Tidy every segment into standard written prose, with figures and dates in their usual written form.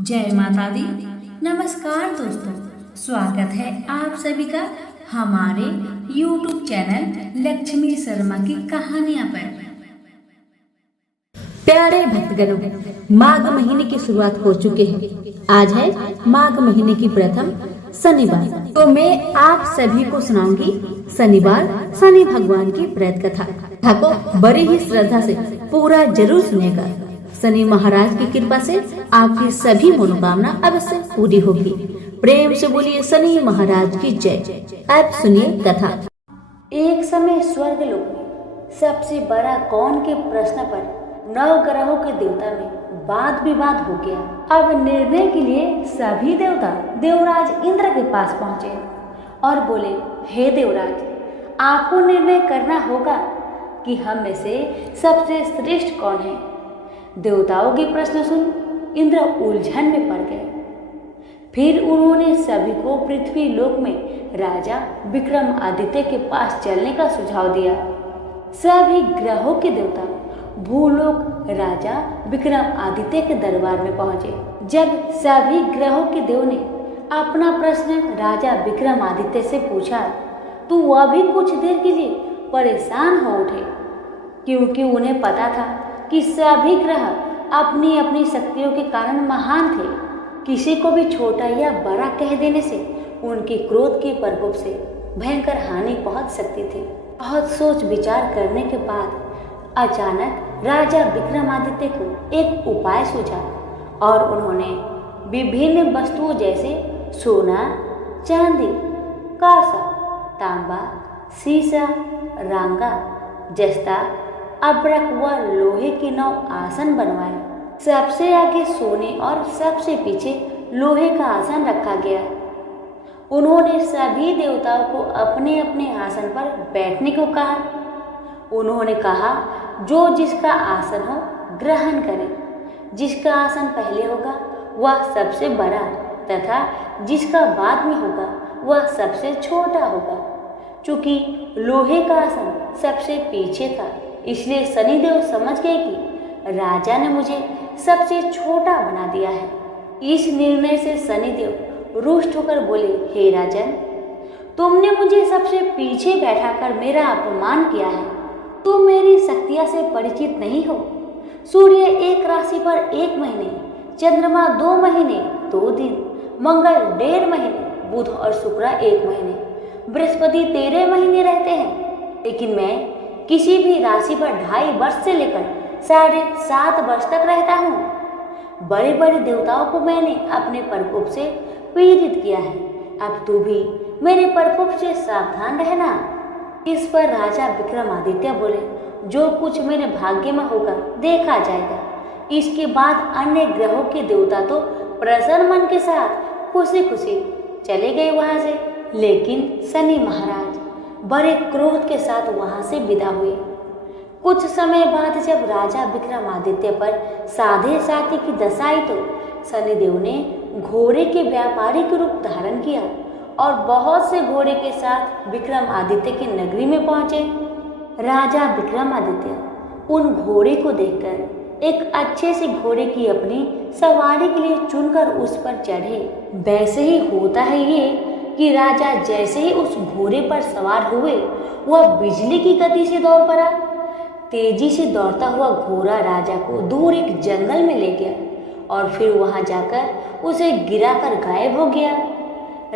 जय माता दी। नमस्कार दोस्तों, स्वागत है आप सभी का हमारे YouTube चैनल लक्ष्मी शर्मा की कहानियां पर। प्यारे भक्तगणों, माघ महीने की शुरुआत हो चुके हैं। आज है माघ महीने की प्रथम शनिवार, तो मैं आप सभी को सुनाऊंगी शनिवार शनि भगवान की प्रेत कथा को बड़ी ही श्रद्धा से पूरा जरूर सुनेगा। शनि महाराज की कृपा से आपकी सभी मनोकामना अवश्य पूरी होगी। प्रेम से बोलिए शनि महाराज की जय। अब सुनिए कथा। एक समय स्वर्गलोक में सबसे बड़ा कौन के प्रश्न पर नवग्रहों के देवता में वाद विवाद हो गया। अब निर्णय के लिए सभी देवता देवराज इंद्र के पास पहुंचे और बोले, हे देवराज, आपको निर्णय करना होगा कि हम में से सबसे श्रेष्ठ कौन है। देवताओं के प्रश्न सुन इंद्र उलझन में पड़ गए। फिर उन्होंने सभी को पृथ्वी लोक में राजा विक्रमादित्य के पास चलने का सुझाव दिया। सभी ग्रहों के देवता भूलोक राजा विक्रमादित्य के दरबार में पहुंचे। जब सभी ग्रहों के देव ने अपना प्रश्न राजा विक्रमादित्य से पूछा तो वह भी कुछ देर के लिए परेशान हो उठे, क्योंकि उन्हें पता था कि सभी ग्रह अपनी अपनी शक्तियों के कारण महान थे। किसी को भी छोटा या बड़ा कह देने से उनके क्रोध के प्रकोप से भयंकर हानि पहुंच सकती थी। बहुत सोच विचार करने के बाद अचानक राजा विक्रमादित्य को एक उपाय सूझा और उन्होंने विभिन्न वस्तुओं जैसे सोना, चांदी, कांसा, तांबा, सीसा, रांगा, जस्ता, अब्रक व लोहे के 9 आसन बनवाए। सबसे आगे सोने और सबसे पीछे लोहे का आसन रखा गया। उन्होंने सभी देवताओं को अपने अपने आसन पर बैठने को कहा। उन्होंने कहा, जो जिसका आसन हो ग्रहण करे। जिसका आसन पहले होगा वह सबसे बड़ा तथा जिसका बाद में होगा वह सबसे छोटा होगा। चूंकि लोहे का आसन सबसे पीछे था, इसलिए शनिदेव समझ गए कि राजा ने मुझे सबसे छोटा बना दिया है। इस निर्णय से शनिदेव रुष्ट होकर बोले, हे राजन, तुमने मुझे सबसे पीछे बैठाकर मेरा अपमान किया है। तुम मेरी शक्तियां से परिचित नहीं हो। सूर्य एक राशि पर 1 महीने, चंद्रमा 2 महीने 2 दिन, मंगल 1.5 महीने, बुध और शुक्र 1 महीने, बृहस्पति 13 महीने रहते हैं। लेकिन मैं किसी भी राशि पर 2.5 वर्ष से लेकर 7.5 वर्ष तक रहता हूँ। बड़े बड़े देवताओं को मैंने अपने प्रकोप से पीड़ित किया है। अब तू भी मेरे प्रकोप से सावधान रहना। इस पर राजा विक्रमादित्य बोले, जो कुछ मेरे भाग्य में होगा देखा जाएगा। इसके बाद अन्य ग्रहों के देवता तो प्रसन्न मन के साथ खुशी खुशी चले गए वहां से। लेकिन शनि महाराज बड़े क्रोध के साथ वहां से विदा हुए। कुछ समय बाद जब राजा विक्रमादित्य पर साधे साथी की दशा आई तो शनिदेव ने घोड़े के व्यापारी के रूप धारण किया और बहुत से घोड़े के साथ विक्रमादित्य की नगरी में पहुंचे। राजा विक्रमादित्य उन घोड़े को देखकर एक अच्छे से घोड़े की अपनी सवारी के लिए चुनकर उस पर चढ़े। वैसे ही होता है ये कि राजा जैसे ही उस घोड़े पर सवार हुए वह बिजली की गति से दौड़ पड़ा। तेजी से दौड़ता हुआ घोड़ा राजा को दूर एक जंगल में ले गया और फिर वहां जाकर उसे गिराकर गायब हो गया।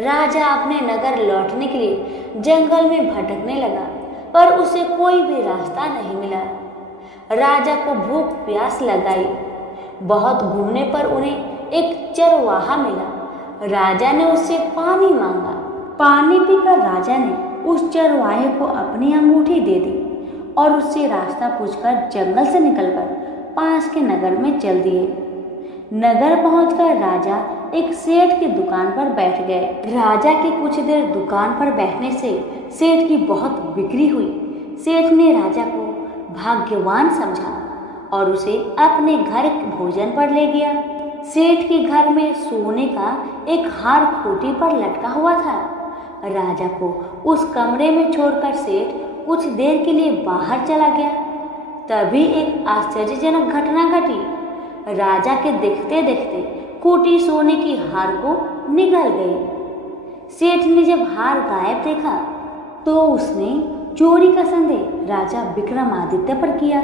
राजा अपने नगर लौटने के लिए जंगल में भटकने लगा, पर उसे कोई भी रास्ता नहीं मिला। राजा को भूख प्यास लगाई। बहुत घूमने पर उन्हें एक चरवाहा मिला। राजा ने उससे पानी मांगा। पानी पीकर राजा ने उस चरवाहे को अपनी अंगूठी दे दी और उससे रास्ता पूछकर जंगल से निकलकर पास के नगर में चल दिए। नगर पहुंचकर राजा एक सेठ की दुकान पर बैठ गए। राजा के कुछ देर दुकान पर बैठने से सेठ की बहुत बिक्री हुई। सेठ ने राजा को भाग्यवान समझा और उसे अपने घर भोजन पर ले गया। सेठ के घर में सोने का एक हार खूंटी पर लटका हुआ था। राजा को उस कमरे में छोड़कर सेठ कुछ देर के लिए बाहर चला गया। तभी एक आश्चर्यजनक घटना घटी। राजा के देखते देखते खूंटी सोने की हार को निगल गई। सेठ ने जब हार गायब देखा तो उसने चोरी का संदेह राजा विक्रमादित्य पर किया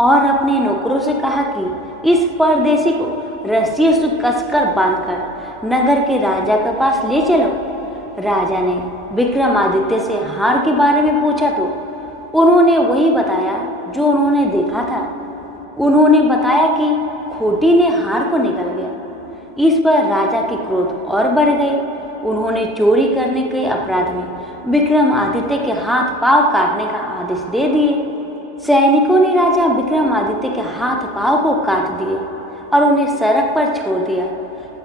और अपने नौकरों से कहा कि इस परदेशी को रस्सी से कसकर बांधकर नगर के राजा के पास ले चलो। राजा ने विक्रमादित्य से हार के बारे में पूछा तो उन्होंने वही बताया जो उन्होंने देखा था। उन्होंने बताया कि खूंटी ने हार को निगल गया। इस पर राजा के क्रोध और बढ़ गए। उन्होंने चोरी करने के अपराध में विक्रमादित्य के हाथ पांव काटने का आदेश दे दिए। सैनिकों ने राजा विक्रमादित्य के हाथ पांव को काट दिए और उन्हें सड़क पर छोड़ दिया।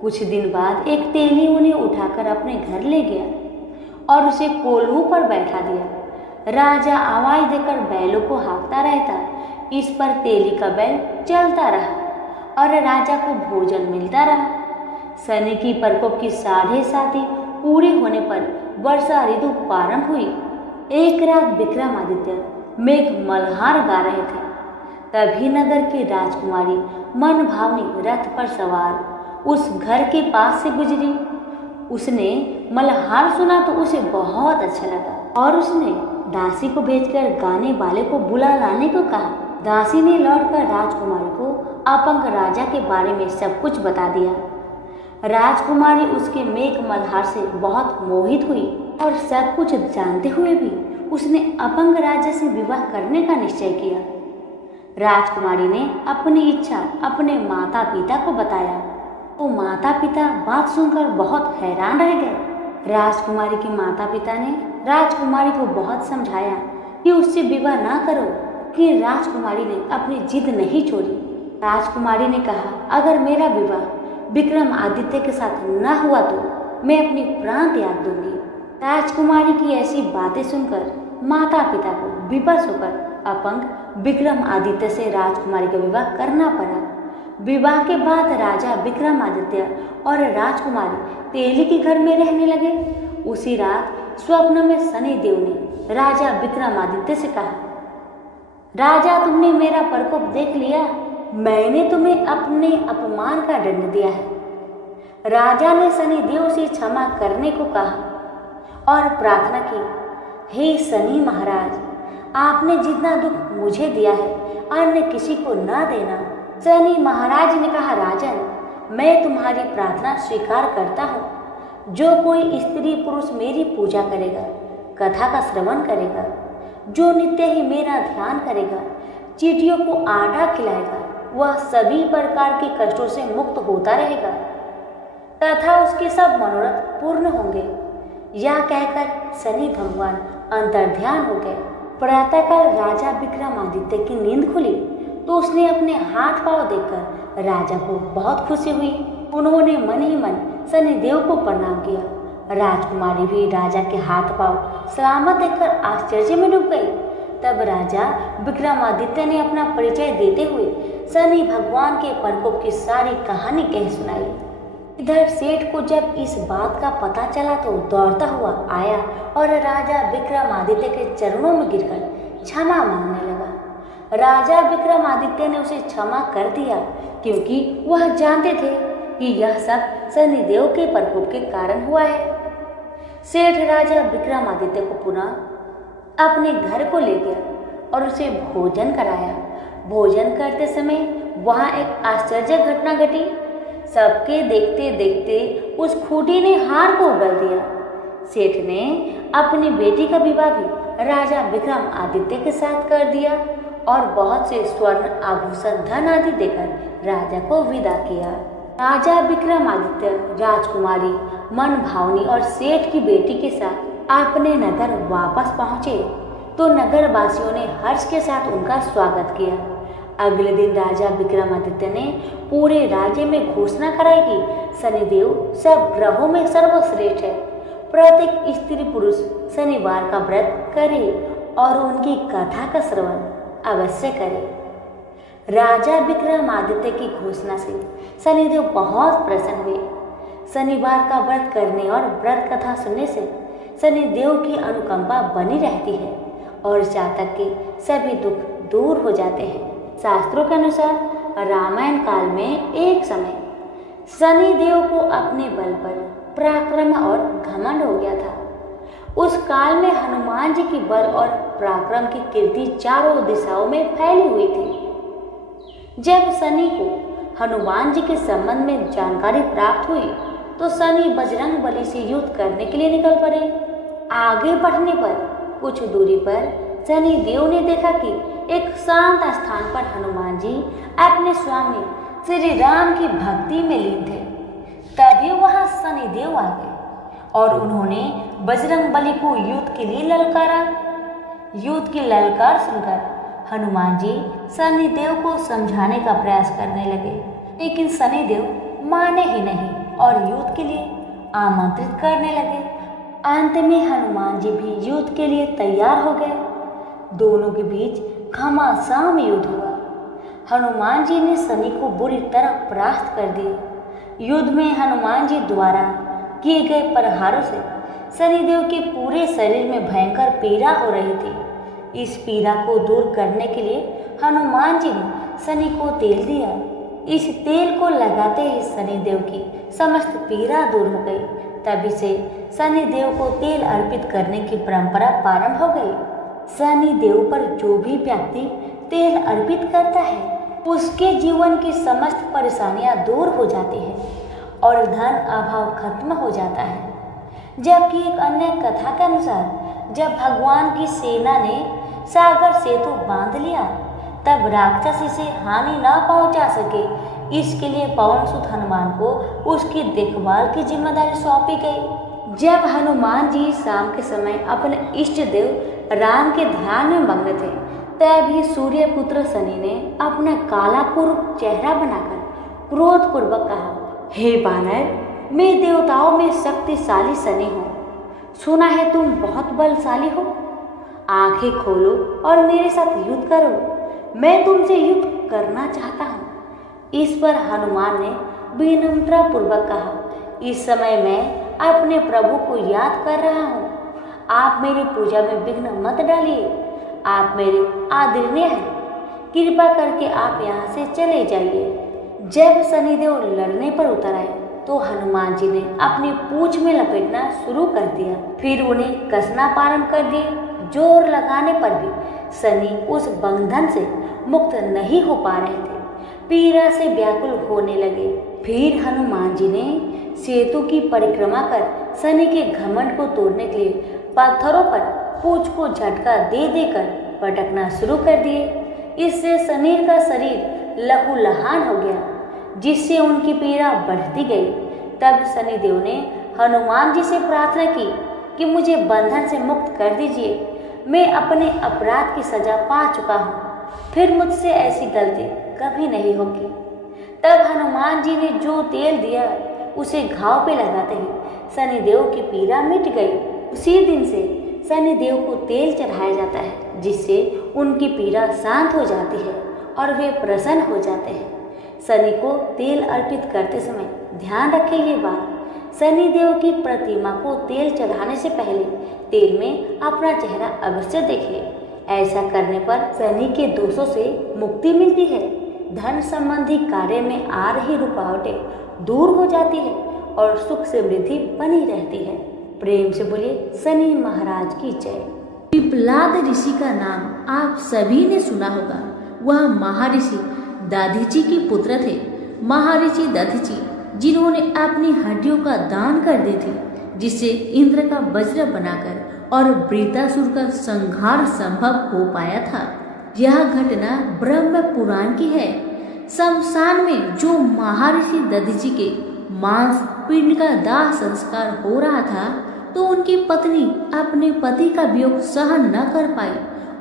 कुछ दिन बाद एक तेली उन्हें उठाकर अपने घर ले गया और उसे कोल्हू पर बैठा दिया। राजा आवाज देकर बैलों को हाँकता रहता। इस पर तेली का बैल चलता रहा और राजा को भोजन मिलता रहा। शनि की प्रकोप की 7.5 पूरी होने पर वर्षा ऋतु प्रारंभ हुई। एक रात विक्रमादित्य मेघ मल्हार गा रहे थे। तभी नगर की राजकुमारी मन भावनी रथ पर सवार उस घर के पास से गुजरी। उसने मल्हार सुना तो उसे बहुत अच्छा लगा और उसने दासी को भेजकर गाने वाले को बुला लाने को कहा। दासी ने लौटकर राजकुमारी को अपंग राजा के बारे में सब कुछ बता दिया। राजकुमारी उसके मेघ मल्हार से बहुत मोहित हुई और सब कुछ जानते हुए भी उसने अपंग राजा से विवाह करने का निश्चय किया। राजकुमारी ने अपनी इच्छा अपने माता पिता को बताया। तो माता पिता बात सुनकर बहुत हैरान रह गए। राजकुमारी के माता पिता ने राजकुमारी को बहुत समझाया कि उससे विवाह ना करो, कि राजकुमारी ने अपनी जिद नहीं छोड़ी। राजकुमारी ने कहा, अगर मेरा विवाह विक्रमादित्य के साथ न हुआ तो मैं अपनी प्राण त्याग दूंगी। राजकुमारी की ऐसी बातें सुनकर माता पिता को विवश होकर अपंग विक्रमादित्य से राजकुमारी का विवाह करना पड़ा। विवाह के बाद राजा विक्रमादित्य और राजकुमारी तेली के घर में रहने लगे। उसी रात स्वप्न में शनिदेव ने राजा विक्रमादित्य से कहा, राजा तुमने मेरा प्रकोप देख लिया। मैंने तुम्हें अपने अपमान का दंड दिया है। राजा ने शनिदेव से क्षमा करने को कहा और प्रार्थना की, हे शनि महाराज, आपने जितना दुख मुझे दिया है अन्य किसी को न देना। शनि महाराज ने कहा, राजन, मैं तुम्हारी प्रार्थना स्वीकार करता हूँ। जो कोई स्त्री पुरुष मेरी पूजा करेगा, कथा का श्रवण करेगा, जो नित्य ही मेरा ध्यान करेगा, चींटियों को आटा खिलाएगा, वह सभी प्रकार के कष्टों से मुक्त होता रहेगा तथा उसके सब मनोरथ पूर्ण होंगे। यह कहकर शनि भगवान अंतर्ध्यान हो गए। प्रातःकाल राजा विक्रमादित्य की नींद खुली तो उसने अपने हाथ पांव देखकर राजा को बहुत खुशी हुई। उन्होंने मन ही मन शनिदेव को प्रणाम किया। राजकुमारी भी राजा के हाथ पांव सलामत देखकर आश्चर्य में डूब गई। तब राजा विक्रमादित्य ने अपना परिचय देते हुए शनि भगवान के प्रकोप की सारी कहानी कह सुनाई। इधर सेठ को जब इस बात का पता चला तो दौड़ता हुआ आया और राजा विक्रमादित्य के चरणों में गिरकर क्षमा मांगने लगा। राजा विक्रमादित्य ने उसे क्षमा कर दिया क्योंकि वह जानते थे कि यह सब शनिदेव के प्रकोप के कारण हुआ है। सेठ राजा विक्रमादित्य को पुनः अपने घर को ले गया और उसे भोजन कराया। भोजन करते समय वहां एक आश्चर्य घटना घटी। सबके देखते देखते उस खूंटी ने हार को उगल दिया। सेठ ने अपनी बेटी का विवाह भी राजा विक्रमादित्य के साथ कर दिया और बहुत से स्वर्ण आभूषण धन आदि देकर राजा को विदा किया। राजा विक्रमादित्य राजकुमारी मन भावनी और सेठ की बेटी के साथ अपने नगर वापस पहुंचे तो नगर वासियों ने हर्ष के साथ उनका स्वागत किया। अगले दिन राजा विक्रमादित्य ने पूरे राज्य में घोषणा कराई कि शनिदेव सब ग्रहों में सर्वश्रेष्ठ है। प्रत्येक स्त्री पुरुष शनिवार का व्रत करे और उनकी कथा का श्रवण अवश्य करे। राजा विक्रमादित्य की घोषणा से शनिदेव बहुत प्रसन्न हुए। शनिवार का व्रत करने और व्रत कथा सुनने से शनिदेव की अनुकंपा बनी रहती है और जातक के सभी दुख दूर हो जाते हैं। शास्त्रों के अनुसार रामायण काल में एक समय शनि देव को अपने बल पर पराक्रम और घमंड हो गया था। उस काल में हनुमान जी की बल और पराक्रम की कीर्ति चारों दिशाओं में फैली हुई थी। जब शनि को हनुमान जी के संबंध में जानकारी प्राप्त हुई तो शनि बजरंग बली से युद्ध करने के लिए निकल पड़े। आगे बढ़ने पर कुछ दूरी पर शनि देव ने देखा कि एक शांत स्थान पर हनुमान जी अपने स्वामी श्री राम की भक्ति में लीन थे। तभी वहां शनि देव आ गए और उन्होंने बजरंग बली को युद्ध के लिए ललकारा। युद्ध की ललकार सुनकर हनुमान जी शनि देव को समझाने का प्रयास करने लगे, लेकिन शनि देव माने ही नहीं और युद्ध के लिए आमंत्रित करने लगे। अंत में हनुमान जी भी युद्ध के लिए तैयार हो गए। दोनों के बीच घमासान युद्ध हुआ। हनुमान जी ने शनि को बुरी तरह परास्त कर दिया। युद्ध में हनुमान जी द्वारा किए गए प्रहारों से शनिदेव के पूरे शरीर में भयंकर पीड़ा हो रही थी। इस पीड़ा को दूर करने के लिए हनुमान जी ने शनि को तेल दिया। इस तेल को लगाते ही शनिदेव की समस्त पीड़ा दूर हो गई। तभी से शनिदेव को तेल अर्पित करने की परंपरा प्रारंभ हो गई। शनिदेव पर जो भी व्यक्ति तेल अर्पित करता है उसके जीवन की समस्त परेशानियां दूर हो जाती है और धन अभाव खत्म हो जाता है। जबकि एक अन्य कथा के अनुसार जब भगवान की सेना ने सागर सेतु बांध लिया तब राक्षस इसे हानि न पहुंचा सके, इसके लिए पवन सुत हनुमान को उसकी देखभाल की जिम्मेदारी सौंपी गई। जब हनुमान जी शाम के समय अपने इष्ट देव राम के ध्यान में मग्न थे तभी सूर्य पुत्र शनि ने अपना काला कुरूप चेहरा बनाकर क्रोध पूर्वक कहा, हे बानर, मैं देवताओं में शक्तिशाली शनि हूँ। सुना है तुम बहुत बलशाली हो। आंखें खोलो और मेरे साथ युद्ध करो। मैं तुमसे युद्ध करना चाहता हूँ। इस पर हनुमान ने विनम्रता पूर्वक कहा, इस समय मैं अपने प्रभु को याद कर रहा हूँ। आप मेरी पूजा में विघ्न मत डालिए। आप मेरे आदरणीय हैं। कृपा करके आप यहाँ से चले जाइए। जब शनिदेव लड़ने पर उतर आए तो हनुमान जी ने अपनी पूंछ में लपेटना शुरू कर दिया, फिर उन्हें कसना प्रारंभ कर दिए। जोर लगाने पर भी शनि उस बंधन से मुक्त नहीं हो पा रहे थे, पीड़ा से व्याकुल होने लगे। फिर हनुमान जी ने सेतु की परिक्रमा कर शनि के घमंड को तोड़ने के लिए पत्थरों पर पूंछ को झटका दे देकर पटकना शुरू कर दिए। इससे शनि का शरीर लहूलुहान हो गया, जिससे उनकी पीड़ा बढ़ती गई। तब शनिदेव ने हनुमान जी से प्रार्थना की कि मुझे बंधन से मुक्त कर दीजिए। मैं अपने अपराध की सजा पा चुका हूँ, फिर मुझसे ऐसी गलती कभी नहीं होगी। तब हनुमान जी ने जो तेल दिया उसे घाव पे लगाते ही शनिदेव की पीड़ा मिट गई। उसी दिन से शनिदेव को तेल चढ़ाया जाता है, जिससे उनकी पीड़ा शांत हो जाती है और वे प्रसन्न हो जाते हैं। शनि को तेल अर्पित करते समय ध्यान रखें ये बात, शनिदेव की प्रतिमा को तेल चढ़ाने से पहले तेल में अपना चेहरा अवश्य देखें। ऐसा करने पर शनि के दोषों से मुक्ति मिलती है, धन संबंधी कार्य में आ रही रुकावटें दूर हो जाती है और सुख समृद्धि बनी रहती है। प्रेम से बोलिए शनि महाराज की जय। पिपलाद ऋषि का नाम आप सभी ने सुना होगा। वह महर्षि दधीचि के पुत्र थे। महर्षि दधीचि जिन्होंने अपनी हड्डियों का दान कर दी थी, जिससे इंद्र का वज्र बनाकर और वृतासुर का संहार संभव हो पाया था। यह घटना ब्रह्म पुराण की है। शमशान में जो महर्षि दधीचि के मांस पिंड का दाह संस्कार हो रहा था तो उनकी पत्नी अपने पति का वियोग सहन न कर पाई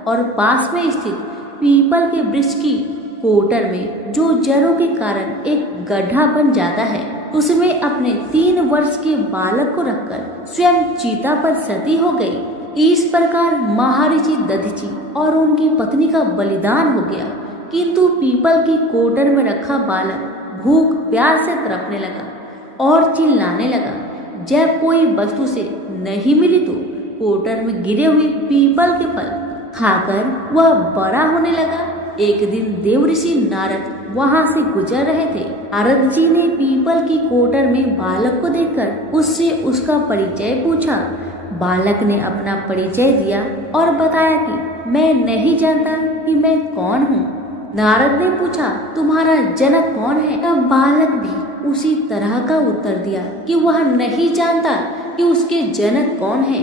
और पास में स्थित पीपल के वृक्ष की कोटर में जो जड़ों के कारण एक गड्ढा बन जाता है उसमें अपने 3 वर्ष के बालक को रखकर स्वयं चीता पर सती हो गई। इस प्रकार महर्षि दधीचि और उनकी पत्नी का बलिदान हो गया, किंतु पीपल की कोटर में रखा बालक भूख प्यास से तड़पने लगा और चिल्लाने लगा। जब कोई वस्तु से नहीं मिली तो कोटर में गिरे हुए पीपल के फल खाकर वह बड़ा होने लगा। एक दिन देव ऋषि नारद वहाँ से गुजर रहे थे। नारद जी ने पीपल की कोटर में बालक को देखकर उससे उसका परिचय पूछा। बालक ने अपना परिचय दिया और बताया कि मैं नहीं जानता कि मैं कौन हूँ। नारद ने पूछा, तुम्हारा जनक कौन है? तब बालक भी उसी तरह का उत्तर दिया कि वह नहीं जानता कि उसके जनक कौन है।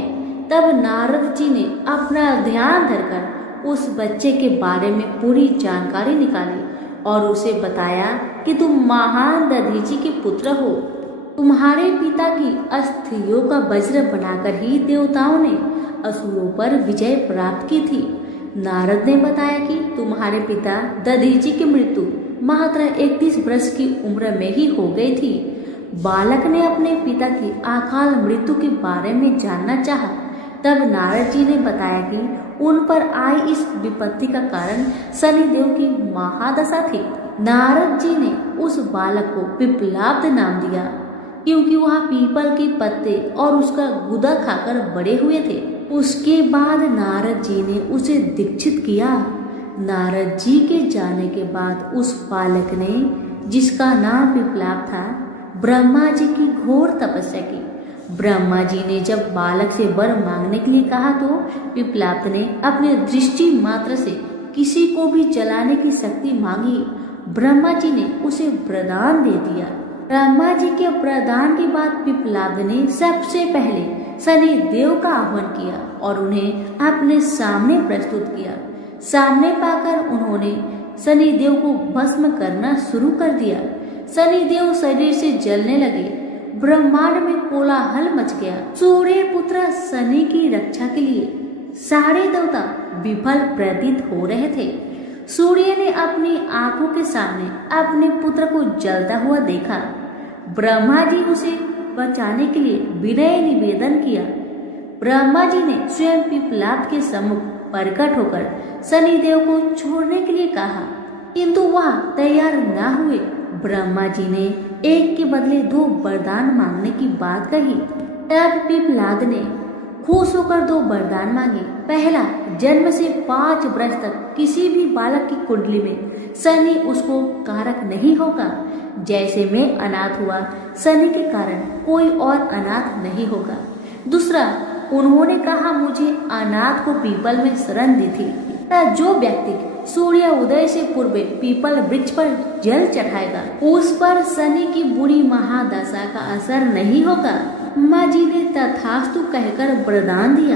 तब नारद जी ने अपना ध्यान धरकर उस बच्चे के बारे में पूरी जानकारी निकाली और उसे बताया कि तुम महान दधीचि के पुत्र हो। तुम्हारे पिता की अस्थियों का वज्र बनाकर ही देवताओं ने असुरों पर विजय प्राप्त की थी। नारद ने बताया कि तुम्हारे पिता दधीचि की मृत्यु मात्र 31 वर्ष की उम्र में ही हो गई थी। बालक ने अपने पिता की अकाल मृत्यु के बारे में जानना चाहा। तब नारद जी ने बताया कि उन पर आई इस विपत्ति का कारण शनिदेव की महादशा थी। नारद जी ने उस बालक को पिप्पलाद नाम दिया क्योंकि वह पीपल के पत्ते और उसका गुदा खाकर बड़े हुए थे। उसके बाद नारद जी ने उसे दीक्षित किया। नारद जी के जाने के बाद उस बालक ने, जिसका नाम पिप्पलाद था, ब्रह्मा जी की घोर तपस्या की। ब्रह्मा जी ने जब बालक से वर मांगने के लिए कहा तो पिप्पलाद ने अपने दृष्टि मात्र से किसी को भी जलाने की शक्ति मांगी। ब्रह्मा जी ने उसे वरदान दे दिया। ब्रह्मा जी के वरदान के बाद पिप्पलाद ने सबसे पहले शनि देव का आह्वान किया और उन्हें अपने सामने प्रस्तुत किया। सामने पाकर उन्होंने शनि देव को भस्म करना शुरू कर दिया। शनि देव शरीर से जलने लगे। ब्रह्मांड में कोलाहल मच गया। सूर्य पुत्र शनि की रक्षा के लिए सारे देवता विफल प्रतीत हो रहे थे। सूर्य ने अपनी आंखों के सामने अपने पुत्र को जलता हुआ देखा। ब्रह्मा जी उसे बचाने के लिए विनय निवेदन किया। ब्रह्मा जी ने स्वयं पिप्पलाद के सम्मुख प्रकट होकर शनिदेव को छोड़ने के लिए कहा, किंतु वह तैयार न हुए। ब्रह्मा जी ने एक के बदले 2 वरदान मांगने की बात कही। तब पिप्पलाद ने खुश होकर 2 वरदान मांगे। पहला, जन्म से 5 वर्ष तक किसी भी बालक की कुंडली में शनि उसको कारक नहीं होगा। जैसे मैं अनाथ हुआ, शनि के कारण कोई और अनाथ नहीं होगा। दूसरा, उन्होंने कहा मुझे अनाथ को पीपल में शरण दी थी। जो व्यक्ति सूर्य उदय से पूर्व पीपल वृक्ष पर जल चढ़ाएगा उस पर शनि की बुरी महादशा का असर नहीं होगा। माँ जी ने तथास्तु कहकर वरदान दिया।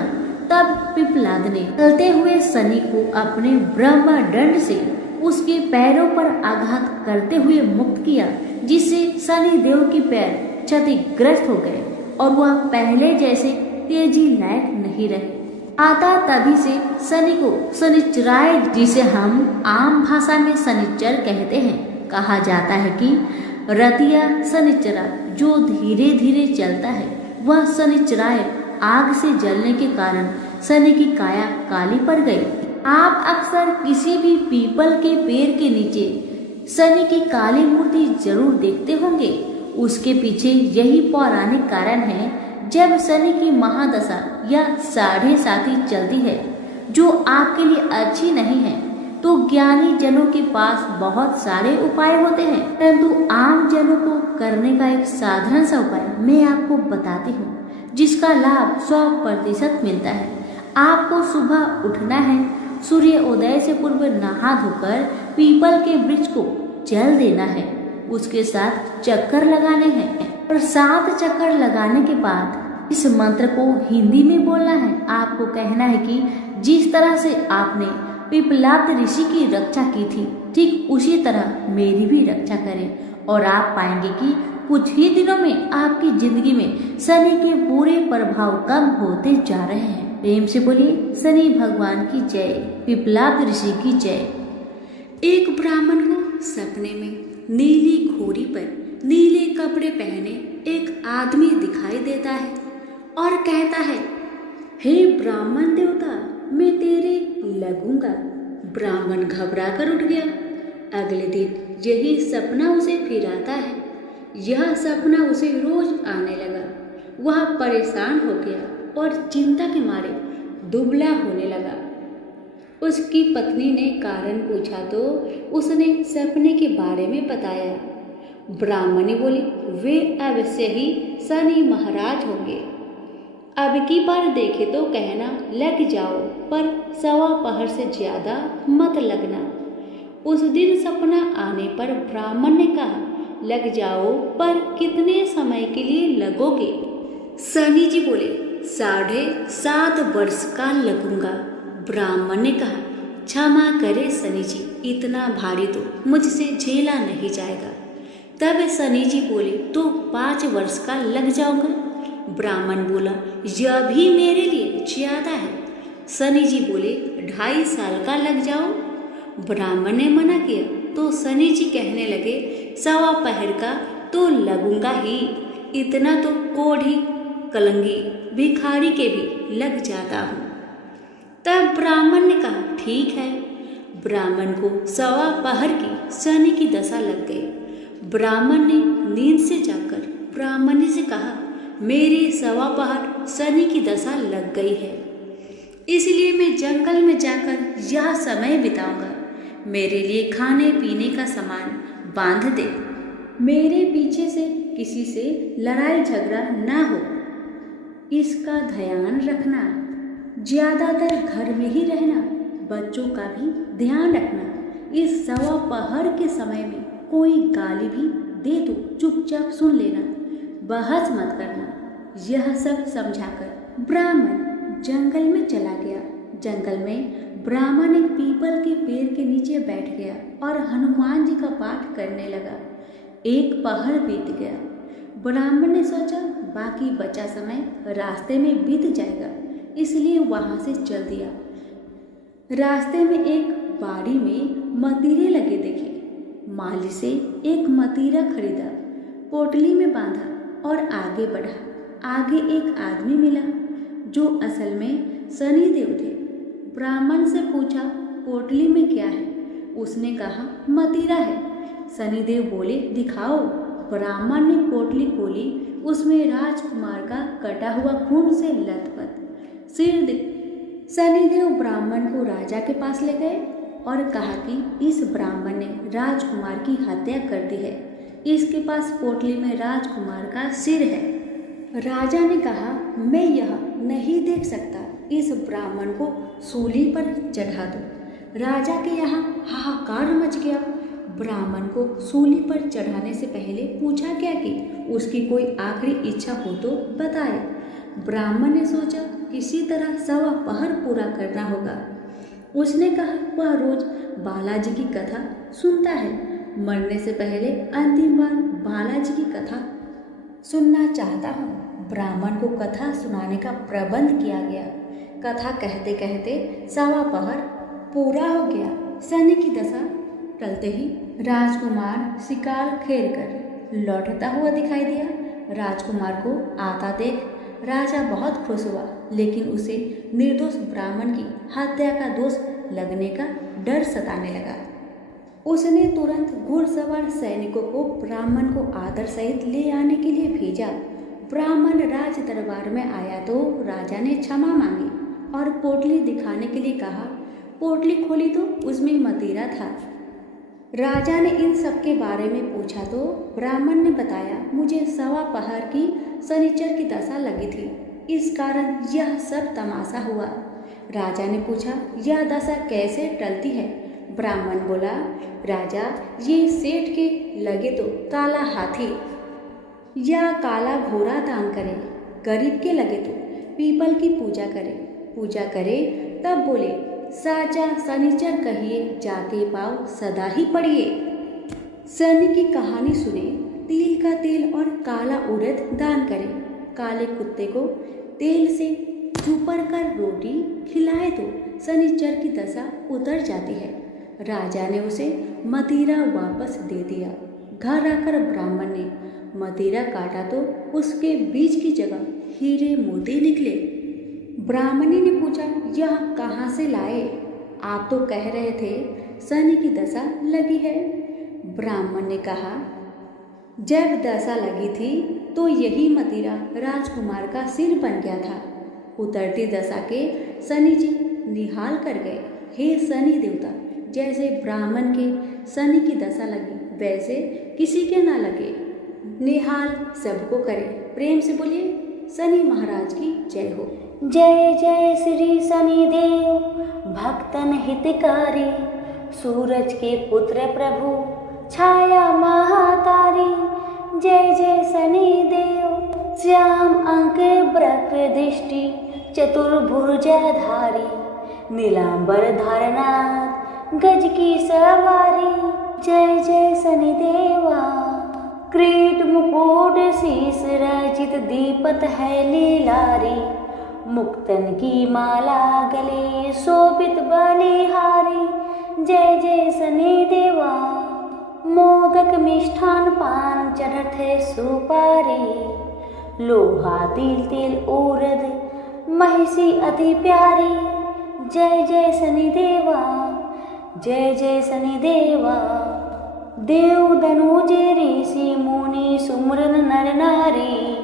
तब पिप्पलाद ने चलते हुए शनि को अपने ब्रह्मदंड से उसके पैरों पर आघात करते हुए मुक्त किया, जिससे शनि देव के पैर क्षतिग्रस्त हो गए और वह पहले जैसे तेजी लायक नहीं रहे। आता तभी से शनि को शनिचराय, जिसे हम आम भाषा में शनिचर कहते हैं, कहा जाता है कि रतिया शनिचरा जो धीरे धीरे चलता है, वह शनिचराय आग से जलने के कारण शनि की काया काली पड़ गई। आप अक्सर किसी भी पीपल के पेड़ के नीचे शनि की काली मूर्ति जरूर देखते होंगे। उसके पीछे यही पौराणिक कारण है। जब शनि की महादशा या साढ़े साथी चलती है जो आपके लिए अच्छी नहीं है, तो ज्ञानी जनों के पास बहुत सारे उपाय होते हैं, परंतु आम जनों को करने का एक साधारण सा उपाय मैं आपको बताती हूँ, जिसका लाभ 100% मिलता है। आपको सुबह उठना है, सूर्य उदय से पूर्व नहा धोकर पीपल के वृक्ष को जल देना है, उसके साथ चक्कर लगाने हैं और 7 चक्कर लगाने के बाद इस मंत्र को हिंदी में बोलना है। आपको कहना है कि जिस तरह से आपने पिप्पलाद ऋषि की रक्षा की थी, ठीक उसी तरह मेरी भी रक्षा करें और आप पाएंगे कि कुछ ही दिनों में आपकी जिंदगी में शनि के बुरे प्रभाव कम होते जा रहे हैं। प्रेम से बोलिए शनि भगवान की जय, पिप्पलाद ऋषि की जय। एक ब्राह्मण को सपने में नीली घोड़ी पर नीले कपड़े पहने एक आदमी दिखाई देता है और कहता है, हे ब्राह्मण देवता, मैं तेरे लगूंगा। ब्राह्मण घबरा कर उठ गया। अगले दिन यही सपना उसे फिर आता है। यह सपना उसे रोज आने लगा। वह परेशान हो गया और चिंता के मारे दुबला होने लगा। उसकी पत्नी ने कारण पूछा तो उसने सपने के बारे में बताया। ब्राह्मणी बोली, वे अवश्य ही शनि महाराज होंगे। अब की बार देखे तो कहना लग जाओ, पर 1:15 से ज्यादा मत लगना। उस दिन सपना आने पर ब्राह्मण ने कहा, लग जाओ, पर कितने समय के लिए लगोगे? शनि जी बोले, 7.5 वर्ष का लगूंगा। ब्राह्मण ने कहा, क्षमा करे शनि जी, इतना भारी तो मुझसे झेला नहीं जाएगा। तब शनि जी बोले, तो 5 वर्ष का लग जाऊंगा। ब्राह्मण बोला, यह भी मेरे लिए ज्यादा है। शनि जी बोले, 2.5 साल का लग जाओ। ब्राह्मण ने मना किया तो शनि जी कहने लगे, 1:15 का तो लगूंगा ही, इतना तो कोढ़ी कलंगी भिखारी के भी लग जाता हूँ। तब ब्राह्मण ने कहा, ठीक है। ब्राह्मण को 1:15 की शनि की दशा लग गई। ब्राह्मण ने नींद से जाकर ब्राह्मणी से कहा, मेरी 1:15 शनि की दशा लग गई है, इसलिए मैं जंगल में जाकर यह समय बिताऊंगा। मेरे लिए खाने पीने का सामान बांध दे। मेरे पीछे से किसी से लड़ाई झगड़ा ना हो, इसका ध्यान रखना। ज्यादातर घर में ही रहना, बच्चों का भी ध्यान रखना। इस 1:15 के समय में कोई गाली भी दे तो चुपचाप सुन लेना, बहस मत करना। यह सब समझाकर ब्राह्मण जंगल में चला गया। जंगल में ब्राह्मण एक पीपल के पेड़ के नीचे बैठ गया और हनुमान जी का पाठ करने लगा। 1 पहर बीत गया। ब्राह्मण ने सोचा बाकी बचा समय रास्ते में बीत जाएगा, इसलिए वहां से चल दिया। रास्ते में एक बाड़ी में मतीरे लगे देखे। माली से एक मतीरा खरीदा, पोटली में बांधा और आगे बढ़ा। आगे एक आदमी मिला जो असल में शनिदेव थे। ब्राह्मण से पूछा, पोटली में क्या है? उसने कहा, मतीरा है। शनिदेव बोले, दिखाओ। ब्राह्मण ने पोटली खोली। उसमें राजकुमार का कटा हुआ खून से लथपथ सिर शनिदेव ब्राह्मण को राजा के पास ले गए और कहा कि इस ब्राह्मण ने राजकुमार की हत्या कर दी है, इसके पास पोटली में राजकुमार का सिर है। राजा ने कहा, मैं यह नहीं देख सकता, इस ब्राह्मण को सूली पर चढ़ा दो। राजा के यहाँ हाहाकार मच गया। ब्राह्मण को सूली पर चढ़ाने से पहले पूछा गया कि उसकी कोई आखिरी इच्छा हो तो बताए। ब्राह्मण ने सोचा किसी तरह 1:15 पूरा करना होगा। उसने कहा, वह रोज बालाजी की कथा सुनता है, मरने से पहले अंतिम बार बालाजी की कथा सुनना चाहता हूँ। ब्राह्मण को कथा सुनाने का प्रबंध किया गया। कथा कहते कहते 1:15 पूरा हो गया। शनि की दशा टलते ही राजकुमार शिकार खेल कर लौटता हुआ दिखाई दिया। राजकुमार को आता देख राजा बहुत खुश हुआ, लेकिन उसे निर्दोष ब्राह्मण की हत्या का दोष लगने का डर सताने लगा। उसने तुरंत घुड़सवार सैनिकों को ब्राह्मण को आदर सहित ले आने के लिए भेजा। ब्राह्मण राज दरबार में आया तो राजा ने क्षमा मांगी और पोटली दिखाने के लिए कहा। पोटली खोली तो उसमें मतीरा था। राजा ने इन सब के बारे में पूछा तो ब्राह्मण ने बताया, मुझे 1:15 की शनिचर की दशा लगी थी, इस कारण यह सब तमाशा हुआ। राजा ने पूछा, यह दशा कैसे टलती है? ब्राह्मण बोला, राजा, ये सेठ के लगे तो काला हाथी या काला घोड़ा दान करे, गरीब के लगे तो पीपल की पूजा करे। तब बोले, साचा शनिचर कहिए, जाके पाओ सदा ही पढ़िए। शनि की कहानी सुने, तिल का तेल और काला उड़द दान करे, काले कुत्ते को तेल से चूपर कर रोटी खिलाए तो शनिचर की दशा उतर जाती है। राजा ने उसे मतीरा वापस दे दिया। घर आकर ब्राह्मण ने मतीरा काटा तो उसके बीज की जगह हीरे मोती निकले। ब्राह्मणी ने पूछा, यह कहाँ से लाए? आप तो कह रहे थे शनि की दशा लगी है। ब्राह्मण ने कहा, जब दशा लगी थी तो यही मतीरा राजकुमार का सिर बन गया था। उतरती दशा के शनि जी निहाल कर गए। हे शनि देवता, जैसे ब्राह्मण के शनि की दशा लगी वैसे किसी के ना लगे, निहाल सबको करे। प्रेम से बोलिए शनि महाराज की जय हो। जय जय श्री शनि देव, भक्तन हितकारी, सूरज के पुत्र प्रभु, छाया महातारी। जय जय शनि देव, श्याम अंक वक्र दृष्टि, चतुर्भुजधारी, नीलांबर धारनाथ, गज की सवारी। जय जय शनि देवा, क्रीट मुकुट शीस रचित, दीपत है लीलारी, मुक्तन की माला गले शोभित बलिहारी। जय जय शनि देवा, मोदक मिष्ठान पान चढ़त है सुपारी, लोहा तिल तिल उरद महिषी अति प्यारी। जय जय शनि देवा, जय जय शनि देवा, देव धनुज ऋषि मुनि सुमरन नर नारी,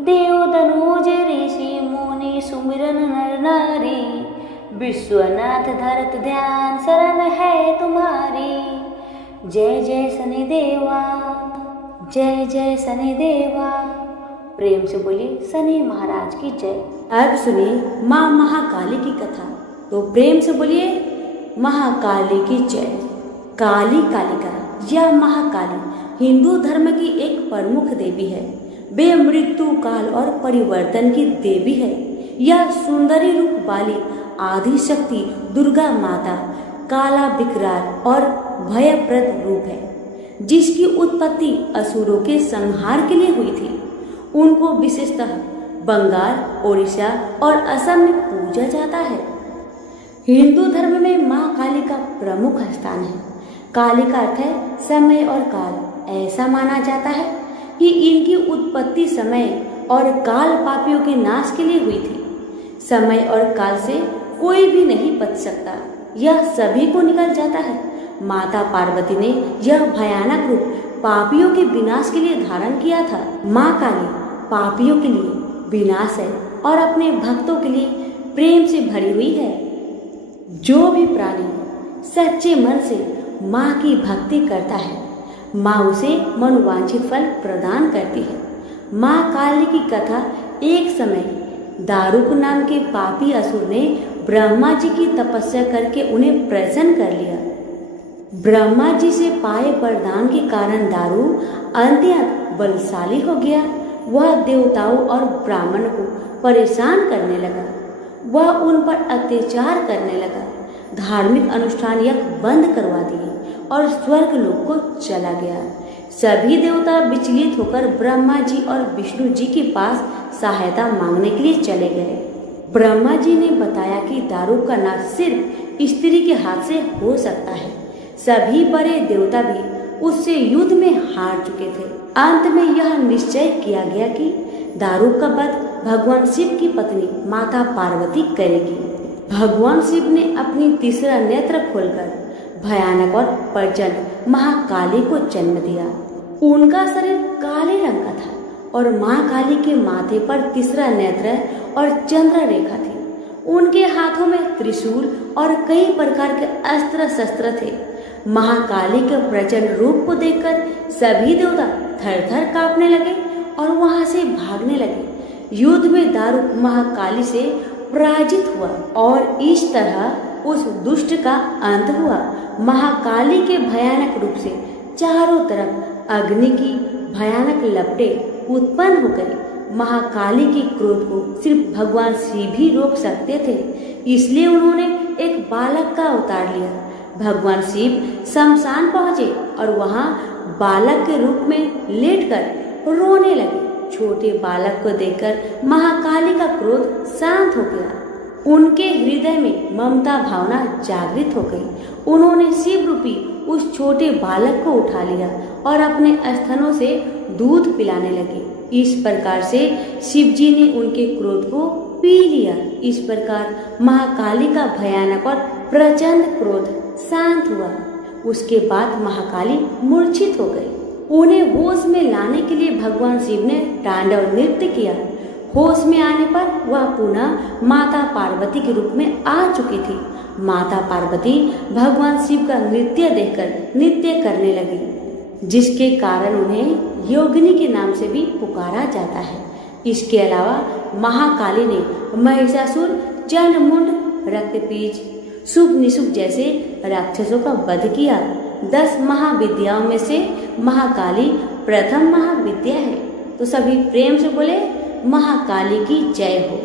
देव धनुज ऋषि मुनि सुमिरन नर नारी, विश्वनाथ धरत ध्यान शरण है तुम्हारी। जय जय शनि देवा, जय जय शनि देवा। प्रेम से बोलिए शनि महाराज की जय। अब सुनिए माँ महाकाली की कथा, तो प्रेम से बोलिए महाकाली की जय। काली कालिका या महाकाली हिंदू धर्म की एक प्रमुख देवी है। वे मृत्यु, काल और परिवर्तन की देवी है। यह सुंदरी रूप वाली आदि शक्ति दुर्गा माता काला विकराल और भयप्रद रूप है, जिसकी उत्पत्ति असुरों के संहार के लिए हुई थी। उनको विशेषतः बंगाल, ओडिशा और असम में पूजा जाता है। हिंदू धर्म में माँ काली का प्रमुख स्थान है। काली का अर्थ है समय और काल। ऐसा माना जाता है कि इनकी उत्पत्ति समय और काल पापियों के नाश के लिए हुई थी। समय और काल से कोई भी नहीं बच सकता, यह सभी को निकल जाता है। माता पार्वती ने यह भयानक रूप पापियों के विनाश के लिए धारण किया था। माँ काली पापियों के लिए विनाश है और अपने भक्तों के लिए प्रेम से भरी हुई है। जो भी प्राणी सच्चे मन से माँ की भक्ति करता है, माँ उसे मनोवांछित फल प्रदान करती है। माँ काली की कथा एक समय दारुक नाम के पापी असुर ने ब्रह्मा जी की तपस्या करके उन्हें प्रसन्न कर लिया। ब्रह्मा जी से पाए वरदान के कारण दारू अत्यंत बलशाली हो गया। वह देवताओं और ब्राह्मण को परेशान करने लगा। वह उन पर अत्याचार करने लगा। धार्मिक अनुष्ठान यह बंद करवा दिए और स्वर्ग लोक को चला गया। सभी देवता विचलित होकर ब्रह्मा जी और विष्णु जी के पास सहायता मांगने के लिए चले गए। ब्रह्मा जी ने बताया कि दारू का नाश सिर्फ स्त्री के हाथ से हो सकता है। सभी बड़े देवता भी उससे युद्ध में हार चुके थे। अंत में यह निश्चय किया गया कि दारू का वध भगवान शिव की पत्नी माता पार्वती करेगी। भगवान शिव ने अपनी तीसरा नेत्र खोलकर भयानक और प्रचंड महाकाली को जन्म दिया। उनका शरीर काले रंग का था और माँ काली के माथे पर तीसरा नेत्र और चंद्र रेखा थी। उनके हाथों में त्रिशूल और कई प्रकार के अस्त्र शस्त्र थे। महाकाली के प्रचंड रूप को देखकर सभी देवता थर थर कांपने लगे और वहां से भागने लगे। युद्ध में दारुक महाकाली से पराजित हुआ और इस तरह उस दुष्ट का अंत हुआ। महाकाली के भयानक रूप से चारों तरफ अग्नि की भयानक लपटें उत्पन्न हो गई। महाकाली के क्रोध को सिर्फ भगवान शिव ही रोक सकते थे, इसलिए उन्होंने एक बालक का अवतार लिया। भगवान शिव शमशान पहुंचे और वहां बालक के रूप में लेटकर रोने लगे। छोटे बालक को देखकर महाकाली का क्रोध शांत हो गया। उनके हृदय में ममता भावना जागृत हो गई। उन्होंने शिव रूपी उस छोटे बालक को उठा लिया और अपने स्तनों से दूध पिलाने लगे। इस प्रकार से शिव जी ने उनके क्रोध को पी लिया। इस प्रकार महाकाली का भयानक और प्रचंड क्रोध शांत हुआ। उसके बाद महाकाली मूर्छित हो गई। उन्हें होश में लाने के लिए भगवान शिव ने तांडव नृत्य किया। होश में आने पर वह पुनः माता पार्वती के रूप में आ चुकी थी माता पार्वती भगवान शिव का नृत्य देखकर नृत्य करने लगी, जिसके कारण उन्हें योगिनी के नाम से भी पुकारा जाता है। इसके अलावा महाकाली ने महिषासुर, चंडमुंड, रक्तपीज, शुभ निशुभ जैसे राक्षसों का वध किया। 10 महाविद्याओं में से महाकाली प्रथम महाविद्या है। तो सभी प्रेम से बोले महाकाली की जय हो।